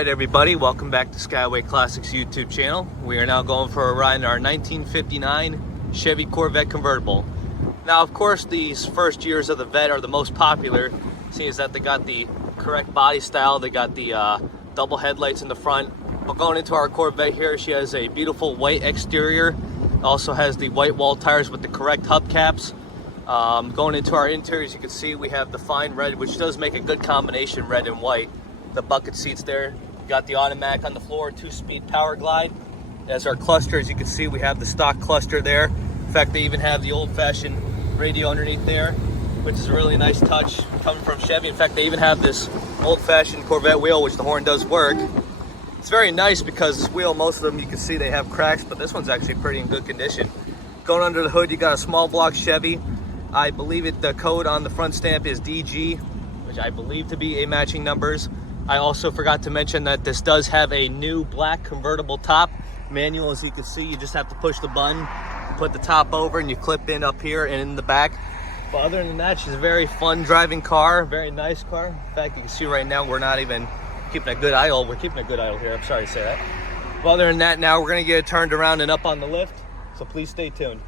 Alright everybody, welcome back to Skyway Classics YouTube channel. We are now going for a ride in our 1959 Chevy Corvette Convertible. Now of course these first years of the Vet are the most popular, seeing that they got the correct body style, they got the double headlights in the front. But going into our Corvette here, she has a beautiful white exterior, also has the white wall tires with the correct hubcaps. Going into our interior, as you can see, we have the fine red, which does make a good combination, red and white. The bucket seats there, got the automatic on the floor, 2-speed power glide. As our cluster, as you can see, we have the stock cluster there. In fact, they even have the old-fashioned radio underneath there, which is a really nice touch coming from Chevy. In fact, they even have this old-fashioned Corvette wheel, which the horn does work. It's very nice because this wheel, most of them you can see they have cracks, but this one's actually pretty in good condition. Going under the hood, you got a small block Chevy. I believe the code on the front stamp is DG, which I believe to be a matching numbers. I also forgot to mention that this does have a new black convertible top. Manual, as you can see, you just have to push the button, put the top over, and you clip in up here and in the back. But other than that, she's a very fun driving car, very nice car. In fact, you can see right now we're not even keeping a good idle. We're keeping a good idle here, I'm sorry to say that. But other than that, now we're gonna get it turned around and up on the lift, so please stay tuned.